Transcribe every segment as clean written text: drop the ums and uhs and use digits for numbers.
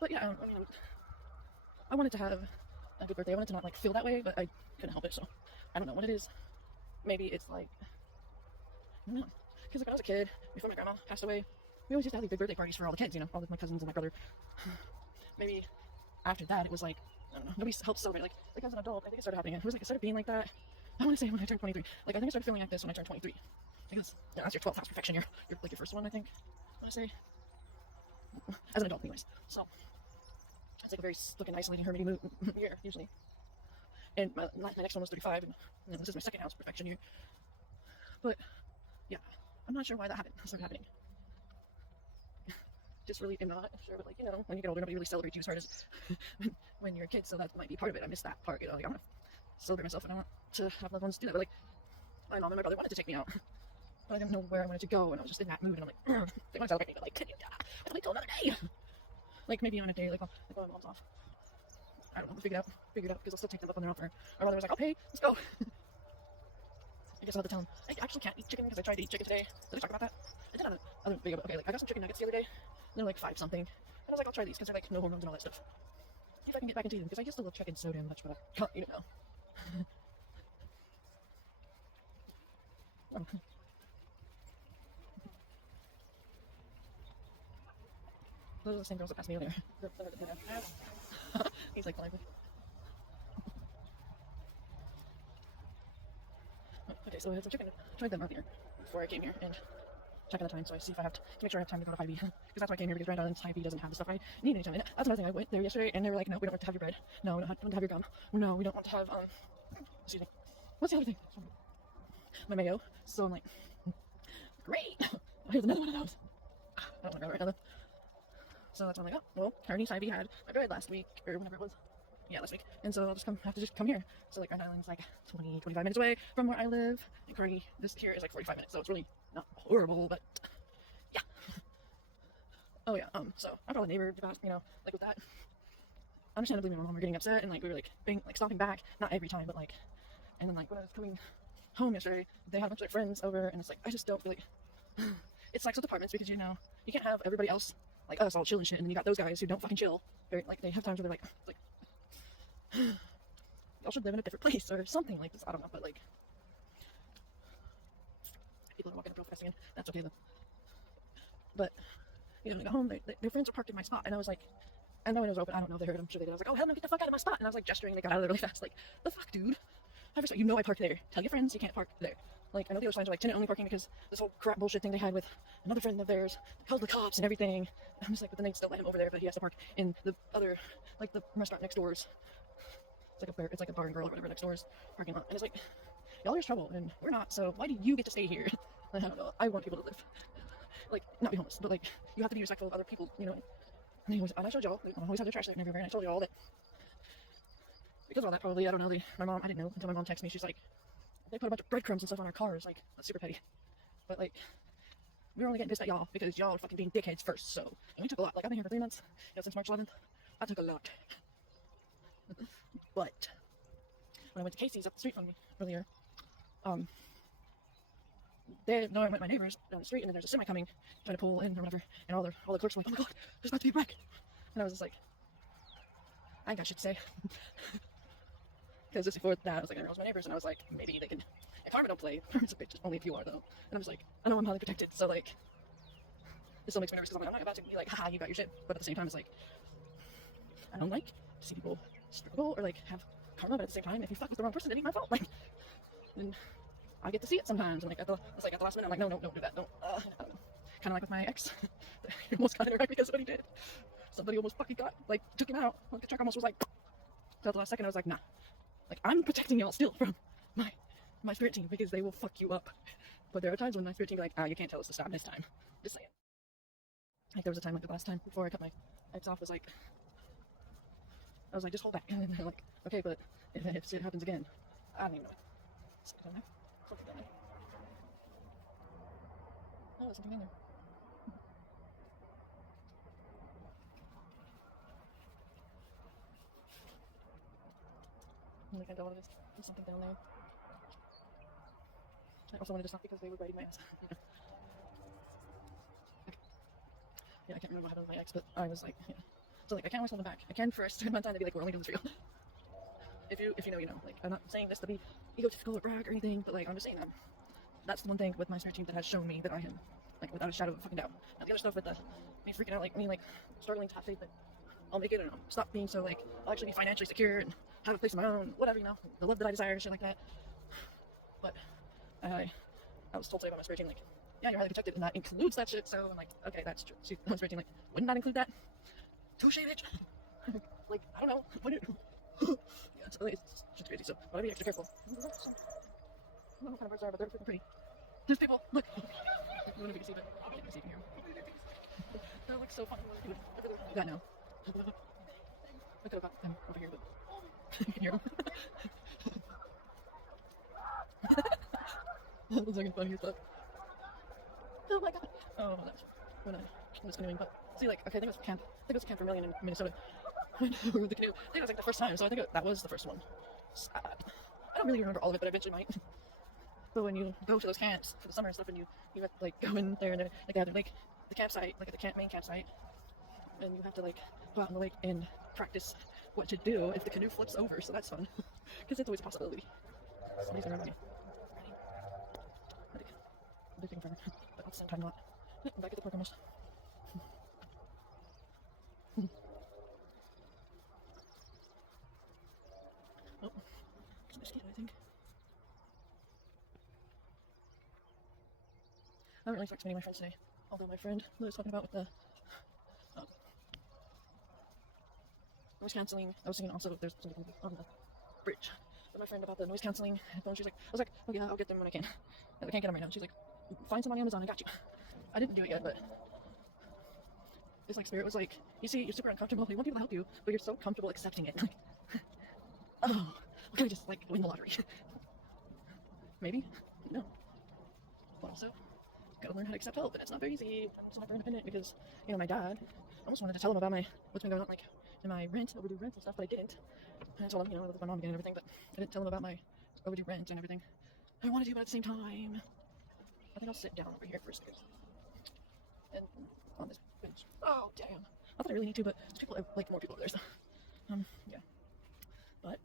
But yeah, I mean, I wanted to have a good birthday. I wanted to not like feel that way, but I couldn't help it. So I don't know what it is. Maybe it's like, I don't know. Because like when I was a kid, before my grandma passed away, we always used to have these big birthday parties for all the kids, you know, all of my cousins and my brother. Maybe after that, it was like, I don't know, nobody helped celebrate. Like as an adult, I think it started happening. It started being like that. I want to say when I turned 23. Like I think I started feeling like this when I turned 23. Because yeah, that's your 12th house perfection. You're like your first one, I think. I want to say as an adult, anyways. So it's like a very fucking isolating, hermity year usually. And my next one was 35, and this is my second house perfection year. But yeah, I'm not sure why that started happening. Just really am not sure, but like, you know, when you get older, nobody really celebrates you as hard as when you're a kid, so that might be part of it. I miss that part, you know, like I want to celebrate myself and I want to have loved ones do that. But like, my mom and my brother wanted to take me out, but I didn't know where I wanted to go, and I was just in that mood, and I'm like, they want to celebrate me, but like, can you have to wait till another day? Like maybe on a day, like when my mom's off. I don't know, figure it out, because I'll still take them up on their offer. My brother was like, okay, let's go. I guess I'll have to tell him, I actually can't eat chicken because I tried to eat chicken today. Did I talk about that? I did on another video, okay, like I got some chicken nuggets the other day, and they're like 5 something. And I was like, I'll try these because they're like no hormones and all that stuff. See if I can get back into them, because I used to love chicken so damn much, but I can't eat it now. Oh. Those are the same girls that passed me earlier. He's like, fine. Okay, so I had some chicken. I tried them earlier before I came here and check at the time, so I see if I have to make sure I have time to go to Hy-Vee, because that's why I came here, because Grand Island's Hy-Vee doesn't have the stuff I need anytime. And that's another thing. I went there yesterday and they were like, no, we don't want to have your bread. No, we don't want to have your gum. No, we don't want to have excuse me. What's the other thing? My mayo. So I'm like, great. Here's another one of those. I don't want to grab it right now though. So that's why I'm like, oh, well, Kearney's Hy-Vee had my bread last week, or whenever it was. Yeah, last week. And so I'll just have to come here. So like Grand Island's like 25 minutes away from where I live. And Kearney, this here is like 45 minutes. So it's really not horrible, but yeah. Oh yeah, so I told the neighbor about, you know, like with that. Understandably, my mom were getting upset, and like we were like being like stopping back, not every time, but like, and then like when I was coming home yesterday, they had a bunch of their friends over, and it's like I just don't feel like it sucks with apartments, because you know you can't have everybody else like us all chill and shit, and then you got those guys who don't fucking chill. They're like, they have times where they're like y'all should live in a different place or something like this. I don't know, but like people are walking up real fast again. That's okay though. But you know, when I got home, their friends were parked in my spot, and I was like, and no one was open. I don't know. They heard. I'm sure they did. I was like, oh hell no, get the fuck out of my spot! And I was like gesturing. They got out of there really fast. Like, the fuck, dude. I was like, you know, I parked there. Tell your friends you can't park there. Like, I know the other signs are like tenant only parking, because this whole crap bullshit thing they had with another friend of theirs called the cops and everything. I'm just like, but then they still let him over there, but he has to park in the other, like the restaurant next doors. It's like a bar and grill or whatever next door's parking lot. And it's like, y'all are trouble and we're not. So why do you get to stay here? I don't know. I want people to live, like, not be homeless, but like you have to be respectful of other people, you know. And I showed y'all, I always have their trash there and everywhere, and I told y'all that because of all that, probably, I don't know, my mom, I didn't know until my mom texted me. She's like, they put a bunch of breadcrumbs and stuff on our cars. Like, that's super petty. But like, we were only getting pissed at y'all because y'all are fucking being dickheads first. So, and we took a lot. Like, I've been here for 3 months, you know, since March 11th. I took a lot. But when I went to Casey's up the street from me earlier, they know I went with my neighbors down the street, and then there's a semi coming, trying to pull in or whatever, and all the clerks were like, oh my god, there's about to be a wreck. And I was just like, I ain't got shit to say. Because just before that, I was like, I know my neighbors, and I was like, maybe they can, if Karma don't play, Karma's a bitch, only if you are though. And I'm just like, I know I'm highly protected, so like, it still makes me nervous, because I'm like, I'm not about to be like, haha, you got your shit. But at the same time, it's like, I don't like to see people struggle or like have karma, but at the same time, if you fuck with the wrong person, it ain't my fault. Like, and I get to see it sometimes. And like at the last minute, I'm like, no, don't do that. Don't. I don't know. Kind of like with my ex, he almost got in a wreck because of what he did. Somebody almost fucking took him out. Like the truck almost was like. So at the last second, I was like, nah. Like, I'm protecting y'all still from my spirit team, because they will fuck you up. But there are times when my spirit team be like, you can't tell us to stop this time. Just saying. Like there was a time like the last time before I cut my ex off, I was like, just hold back. And then they're like, okay, but if it happens again, I don't even know. Something down there. Oh, there's something in there. I'm like, I don't know what it is. There's something down there. I also wanted to stop because they were biting my ass. Yeah, I can't remember what happened with my ex, but I was like, yeah. So like I can't always hold them back. I can for a certain amount of time to be like, we're only doing this for you. If you know, you know. Like I'm not saying this to be egotistical or brag or anything, but like I'm just saying that that's the one thing with my spirit team that has shown me that I am like without a shadow of a fucking doubt. Now the other stuff with the me freaking out, like me like struggling to have faith that I'll make it and I'll stop being so like I'll actually be financially secure and have a place of my own, whatever, you know, the love that I desire and shit like that. But I was told today by my spirit team, like, yeah, you're highly protected, and that includes that shit. So I'm like, okay, that's true. See, my spirit team, like, wouldn't that include that? Touche, bitch. Like, I don't know. What it? Yeah, it's just crazy. So, gotta be extra careful. I don't know what kind of birds are, but they're freaking pretty. There's people. Look. I don't know if you can see, but I can see from here. They look so funny. Look at that now. Look at them over here, but you can hear them. That was fucking funny as fuck. Oh my god. Oh, that's when I was canoeing. But see, like, okay, I think it was camp. I think it was Camp Vermilion in Minnesota. When we were with the canoe. I think it was like the first time, so I think that was the first one. I don't really remember all of it, but I eventually might. But when you go to those camps for the summer and stuff, and you have to like go in there and like they have like the campsite, like at the main campsite, and you have to like go out in the lake and practice what to do if the canoe flips over. So that's fun because it's always a possibility. Somebody's around me. They're taking forever, but at the same time not. I'm back at the park almost. Oh, it's a mosquito, I think. I haven't really talked to many of my friends today. Although my friend that I was talking about with the noise cancelling, I was thinking also there's something on the bridge. But my friend about the noise cancelling headphones, I was like, oh yeah, I'll get them when I can. I can't get them right now. She's like, find some on Amazon, I got you. I didn't do it yet, but it's like spirit was like, you see, you're super uncomfortable, you want people to help you, but you're so comfortable accepting it. Like, oh, can I just like win the lottery? Maybe? No. But also, gotta learn how to accept help, and it's not very easy. I'm super independent because, you know, my dad, I almost wanted to tell him about what's been going on, like, in my overdue rent and stuff, but I didn't. And I told him, you know, with my mom again and everything, but I didn't tell him about my overdue rent and everything. I want to do, but at the same time, I think I'll sit down over here for a second. And on this bench. Oh, damn. Not that I really need to, but there's people, like, more people over there, so, yeah. But,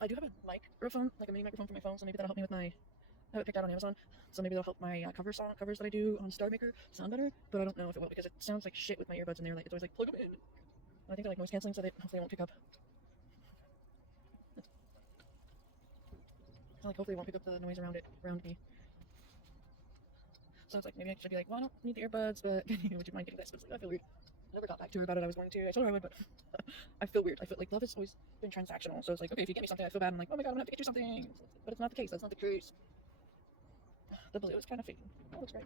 I do have a microphone, like a mini microphone for my phone, so maybe that'll help me with I have it picked out on Amazon, so maybe that'll help my covers that I do on Star Maker sound better, but I don't know if it will, because it sounds like shit with my earbuds in there, like, it's always like, plug them in. I think they're like noise cancelling, so they hopefully won't pick up. Like, hopefully it won't pick up the noise around me. So it's like, maybe I should be like, well, I don't need the earbuds, but would you mind getting this? But it's like, I feel weird. I never got back to her about it. I was going to. I told her I would, but I feel weird. I feel like love has always been transactional. So it's like, okay, if you get me something, I feel bad. I'm like, oh my god, I'm gonna have to get you something. But it's not the case. That's not the case. The blue is kind of fading. That looks great.